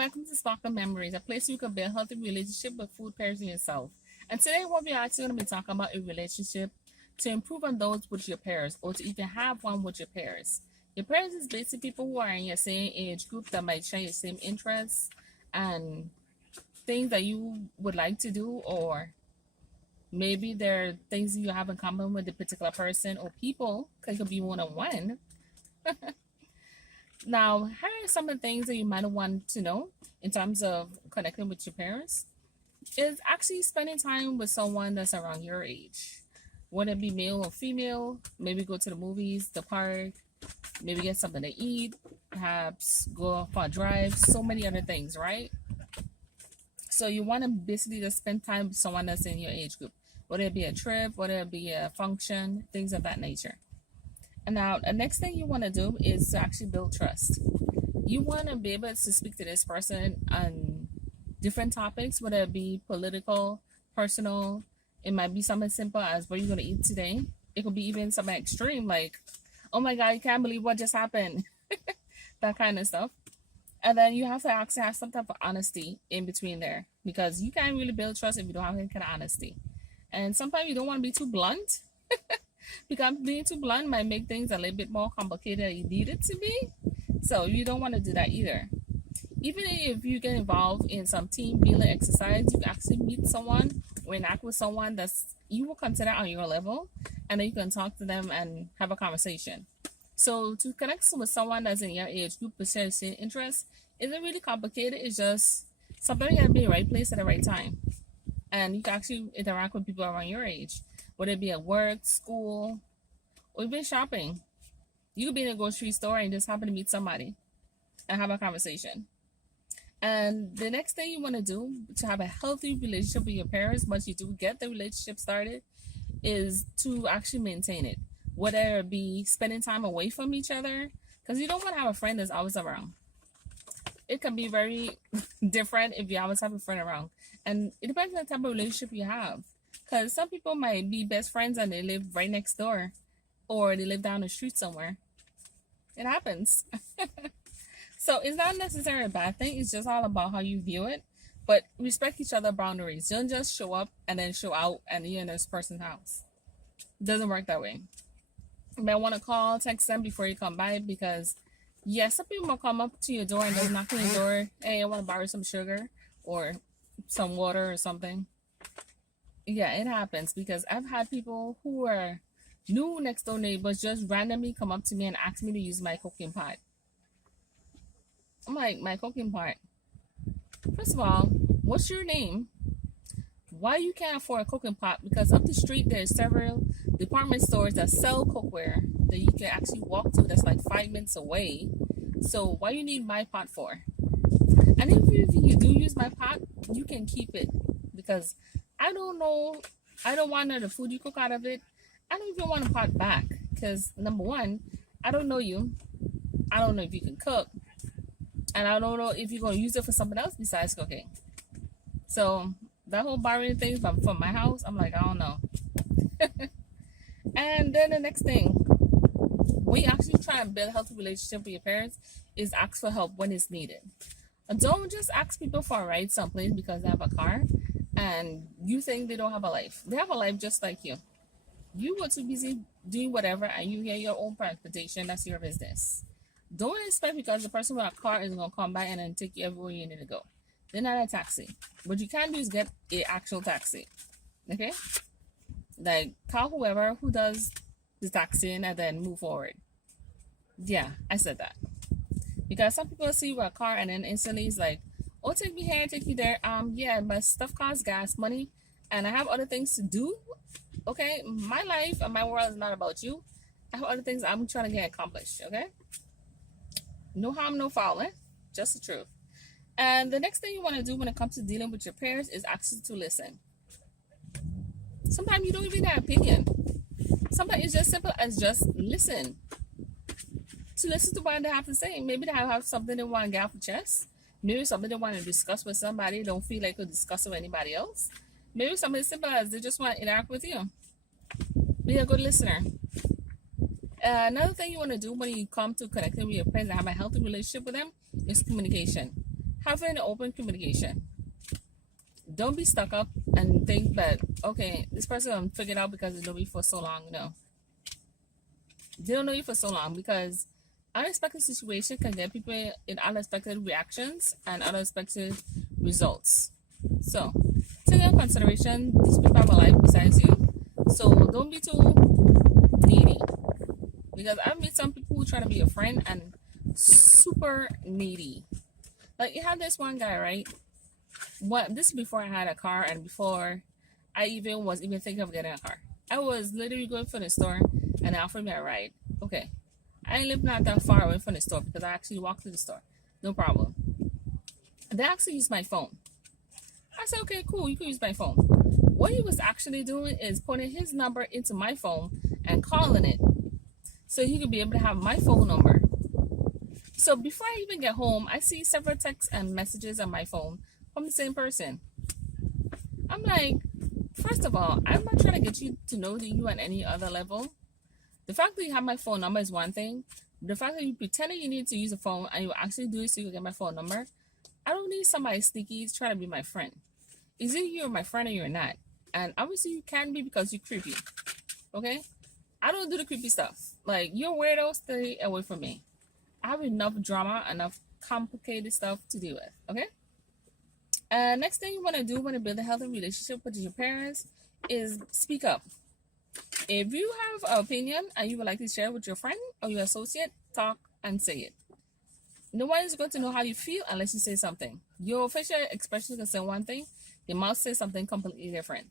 welcome to Sparkle Memories, a place where you can build a healthy relationship with food pairs and yourself. And today, what we're actually going to be talking about a relationship to improve on those with your pairs or to even have one with your pairs. Your pairs is basically people who are in your same age group that might share your same interests and things that you would like to do, or maybe there are things you have in common with a particular person or people, because it could be one on one. Now, here are some of the things that you might want to know in terms of connecting with your parents. Is actually spending time with someone that's around your age, whether it be male or female. Maybe go to the movies, the park, maybe get something to eat, perhaps go for a drive, so many other things, right? So you want to basically just spend time with someone that's in your age group, whether it be a trip, whether it be a function, things of that nature. And now the next thing you want to do is to actually build trust. You want to be able to speak to this person on different topics, whether it be political, personal. It might be something simple as what you're going to eat today. It could be even something extreme like, oh my God, you can't believe what just happened. That kind of stuff. And then you have to actually have some type of honesty in between there, because you can't really build trust if you don't have any kind of honesty. And sometimes you don't want to be too blunt, because being too blunt might make things a little bit more complicated than you need it to be. So you don't want to do that either. Even if you get involved in some team building exercise, you can actually meet someone or interact with someone that's you will consider on your level, and then you can talk to them and have a conversation. So to connect with someone that's in your age group with shared same interests isn't really complicated. It's just somebody got to be in the right place at the right time. And you can actually interact with people around your age, whether it be at work, school, or even shopping. You could be in a grocery store and just happen to meet somebody and have a conversation. And the next thing you want to do to have a healthy relationship with your parents, once you do get the relationship started, is to actually maintain it. Whether it be spending time away from each other, because you don't want to have a friend that's always around. It can be very different if you always have a friend around. And it depends on the type of relationship you have. Because some people might be best friends and they live right next door, or they live down the street somewhere. It happens. So it's not necessarily a bad thing. It's just all about how you view it. But respect each other's boundaries. Don't just show up and then show out and you're in this person's house. It doesn't work that way. You might want to call, text them before you come by, because yes, some people will come up to your door and they'll knock on your door. Hey, I want to borrow some sugar or some water or something. Yeah, it happens, because I've had people who are new next door neighbors just randomly come up to me and ask me to use my cooking pot. I'm like, my cooking pot? First of all, what's your name? Why you can't afford a cooking pot? Because up the street there's several department stores that sell cookware that you can actually walk to that's like 5 minutes away. So why you need my pot for? And if you do use my pot, you can keep it, because I don't know, I don't want the food you cook out of it. I don't even want a pot back, because number one, I don't know you. I don't know if you can cook. And I don't know if you're going to use it for something else besides cooking. So that whole borrowing thing from my house, I'm like, I don't know. And then the next thing, when you actually try and build a healthy relationship with your parents, is ask for help when it's needed. And don't just ask people for a ride someplace because they have a car and you think they don't have a life. They have a life just like you. You were too busy doing whatever and you get your own transportation. That's your business. Don't expect because the person with a car is going to come by and then take you everywhere you need to go. They're not a taxi. What you can do is get an actual taxi. Okay? Like, call whoever who does the taxiing and then move forward. Yeah, I said that. Because some people see you a car and then instantly it's like, oh, take me here, take you there. Yeah, but stuff costs gas money and I have other things to do. Okay? My life and my world is not about you. I have other things I'm trying to get accomplished. Okay? No harm, no foul, eh? Just the truth. And the next thing you want to do when it comes to dealing with your parents is actually to listen. Sometimes you don't even have an opinion. Sometimes it's just simple as just listen. To listen to what they have to say. Maybe they have something they want to get off the chest. Maybe something they want to discuss with somebody, don't feel like to discuss it with anybody else. Maybe something as simple as they just want to interact with you. Be a good listener. Another thing you want to do when you come to connecting with your parents and have a healthy relationship with them is communication. Having open communication. Don't be stuck up and think that, okay, this person I'm figured out because they know me for so long. No, they don't know you for so long, because unexpected situation can get people in unexpected reactions and unexpected results. So take into consideration these people have a life besides you. So don't be too needy, because I've met some people who try to be a friend and super needy. Like you have this one guy, right? What, this is before I had a car and before I even was even thinking of getting a car. I was literally going for the store and they offered me a ride. Okay. I live not that far away from the store because I actually walked to the store. No problem. They actually used my phone. I said, okay, cool, you can use my phone. What he was actually doing is putting his number into my phone and calling it so he could be able to have my phone number. So before I even get home, I see several texts and messages on my phone from the same person. I'm like, first of all, I'm not trying to get you to know you on any other level. The fact that you have my phone number is one thing. The fact that you pretending you need to use a phone and you actually do it so you can get my phone number, I don't need somebody sneaky trying to be my friend. Is it you're my friend or you're not? And obviously you can be because you're creepy. Okay? I don't do the creepy stuff. Like, you're weirdo, stay away from me. I have enough drama, enough complicated stuff to deal with. Okay? Next thing you want to do when you build a healthy relationship with your parents is speak up. If you have an opinion and you would like to share with your friend or your associate, talk and say it. No one is going to know how you feel unless you say something. Your facial expression can say one thing, they must say something completely different.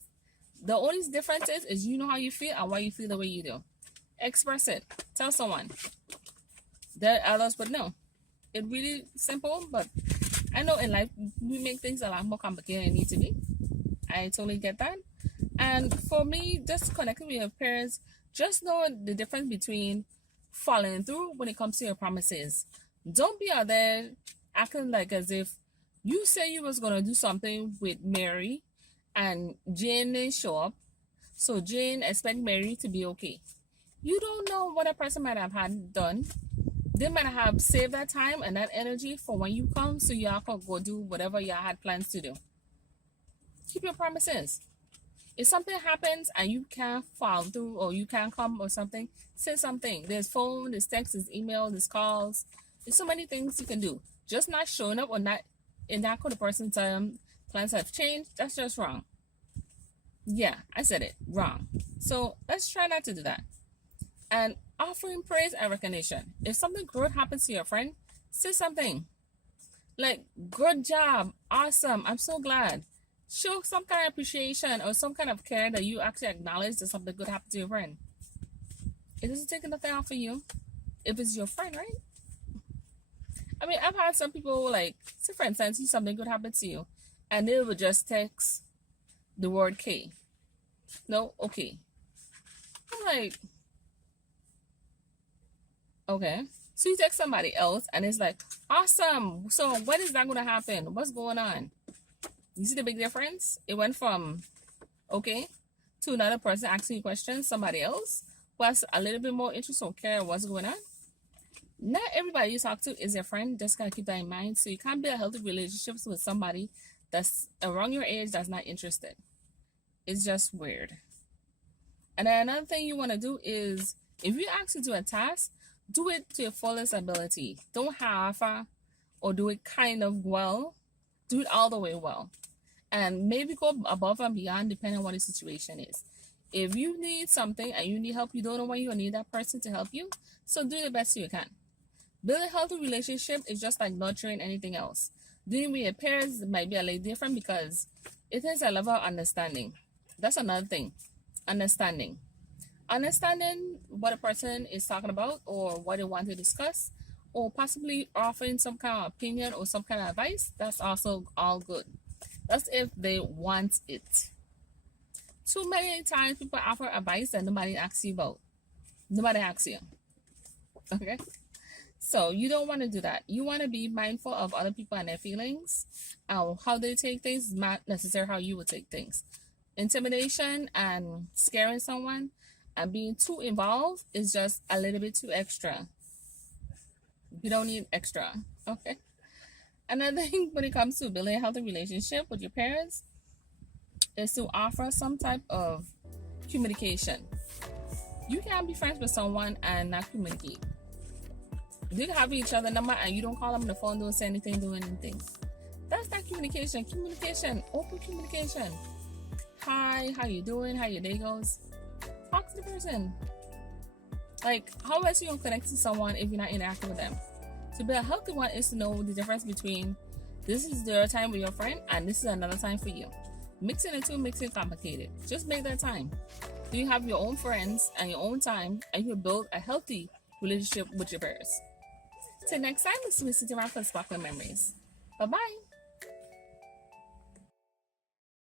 The only difference is you know how you feel and why you feel the way you do. Express it. Tell someone. The others would know. It's really simple, but I know in life we make things a lot more complicated than it need to be. I totally get that. And for me, just connecting with your parents, just know the difference between following through when it comes to your promises. Don't be out there acting like as if you say you was gonna do something with Mary and Jane didn't show up. So Jane expect Mary to be okay. You don't know what a person might have had done. They might have saved that time and that energy for when you come so y'all can go do whatever y'all had plans to do. Keep your promises. If something happens and you can't follow through or you can't come or something, say something. There's phone, there's text, there's email, there's calls. There's so many things you can do. Just not showing up or not in that kind of person time plans have changed. That's just wrong. Yeah, I said it. Wrong. So let's try not to do that. And offering praise and recognition. If something good happens to your friend, say something. Like, good job. Awesome. I'm so glad. Show some kind of appreciation or some kind of care that you actually acknowledge that something good happened to your friend. It doesn't take nothing off of you if it's your friend, right? I mean, I've had some people, like, say for instance, something good happened to you, and they would just text the word K. No, okay. I'm like, okay. So you text somebody else, and it's like, awesome. So when is that going to happen? What's going on? You see the big difference? It went from okay to another person asking you questions, somebody else who has a little bit more interest or care what's going on. Not everybody you talk to is your friend. Just gotta keep that in mind. So you can't build healthy relationships with somebody that's around your age that's not interested. It's just weird. And then another thing you want to do is, if you actually do a task, do it to your fullest ability. Don't half or do it kind of well. Do it all the way well. And maybe go above and beyond depending on what the situation is. If you need something and you need help, you don't know when you need that person to help you, so do the best you can. Building a healthy relationship is just like nurturing anything else. Doing with your parents might be a little different because it is a level of understanding. That's another thing. Understanding what a person is talking about or what they want to discuss, or possibly offering some kind of opinion or some kind of advice. That's also all good. That's if they want it. Too many times people offer advice that nobody asks you about. Nobody asks you. Okay? So you don't want to do that. You want to be mindful of other people and their feelings. How they take things is not necessarily how you would take things. Intimidation and scaring someone and being too involved is just a little bit too extra. You don't need extra. Okay? Another thing when it comes to building a healthy relationship with your parents is to offer some type of communication. You can't be friends with someone and not communicate. You can have each other number and you don't call them on the phone, don't say anything, do anything. That's not communication. Communication, open communication. Hi, how you doing? How your day goes? Talk to the person. Like, how else you gonna connect to someone if you're not interacting with them? To be a healthy one is to know the difference between this is your time with your friend and this is another time for you. Mixing the two makes it complicated. Just make that time. You have your own friends and your own time, and you build a healthy relationship with your parents. Till next time, this is Sitting Around for Sparkling Memories. Bye bye.